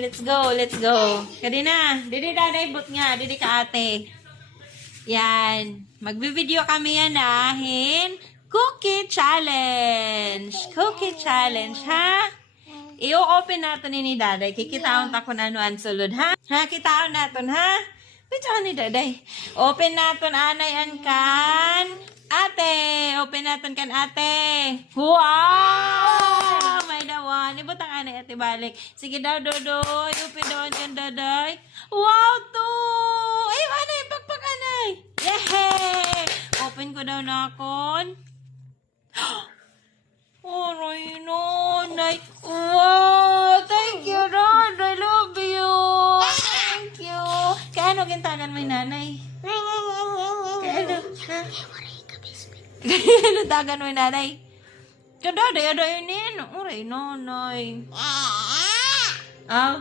Let's go, let's go. Kadina, didi daday but nga, didi ka ate. Yan. Magbi-video kami yan dahil cookie challenge. Cookie challenge, ha? I-open natin ni daday. Kikitaon ta kung ano ang sulod, ha? Ha, kitaon natin, ha? Pito ni daday. Open natin anay an kan. Ate, open natin kan ate. Wow! May dawan. Ibot ang anay ate balik. Sige daw, dodoy. Open daw kan daday. Wow, to! Ay, anay, pagpag anay. Yehey! Open ko daw na akon. Aray, nanay. Wow! Thank you, Dad. I love you. Thank you. Kaano gintagan mo yung nanay? Kaano? Ha? Kaano tagan mo yung nanay? Kada, daya-daya yun. Aray, nanay. Ah?